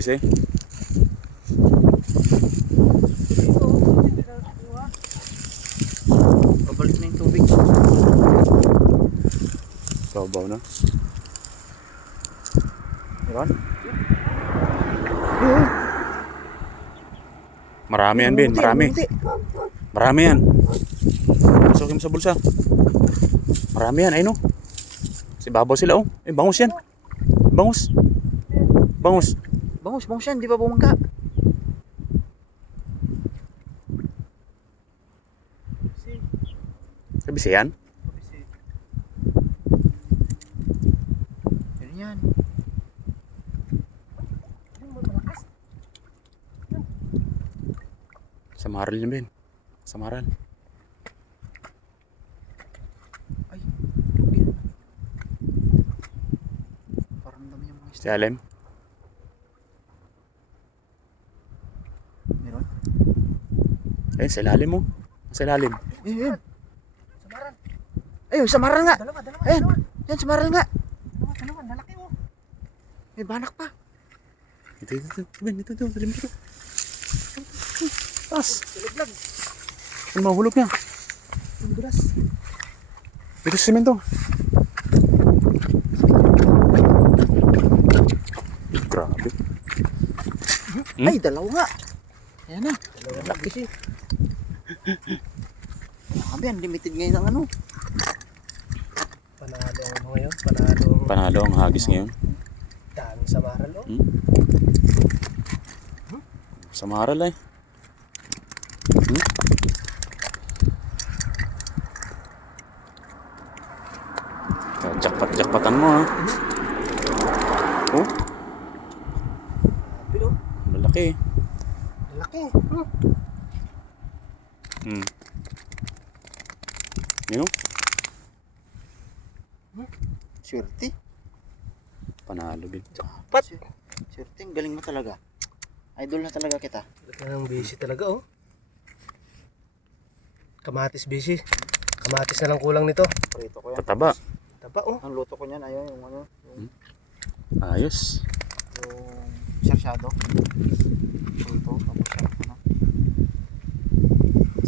busy. Pabalik na yung tubig. Babaw na. Meron? Marami yan, Ben. Marami. Marami yan. Masukin mo sa bulsa. Marami yan. Ayun, oh. Si babaw sila, oh. Eh, bangus yan. Bangus. Bangus. Bangus yan. Di ba bumangka? Kabisi yan. Yan yan. Samaral yan, Ben. Samaral. Ay. Parang dami yung mga Si Alem. Meron? Ayun, sa ilalim mo. Sa ilalim. Ayun. Samaran. Ayun, samaran nga. Dalawa. Ayun. Yan, samaran nga. Dalawa. Lalaki mo. May banak pa. Ito. Ben, ito. Salim dito. Tas. Silaglag. Ano mahulog niya? Yung dulas. Dito sa simento. Grabe. Ay, dalawa nga. Ayan na. Laki siya. Grabe, unlimited ngayon ang ano. Panalo ang ano ngayon, Panalo ang hagis ngayon. dami sa maral oh. Samaral eh. Jackpot-jackpotan mo ha. Oh, Pero, malaki. laki. Yun oh. Swerte. Panalo din. Pat! Swerte, galing mo talaga. Idol na talaga kita. Laki ng busy talaga oh. Kamatis busy. Kamatis na lang kulang nito. Prito ko yan. Tataba. Tapa oh. Ang luto ko niyan, ayun, yung ano, yung Ayos. sarsyado. Prito, tapos yan.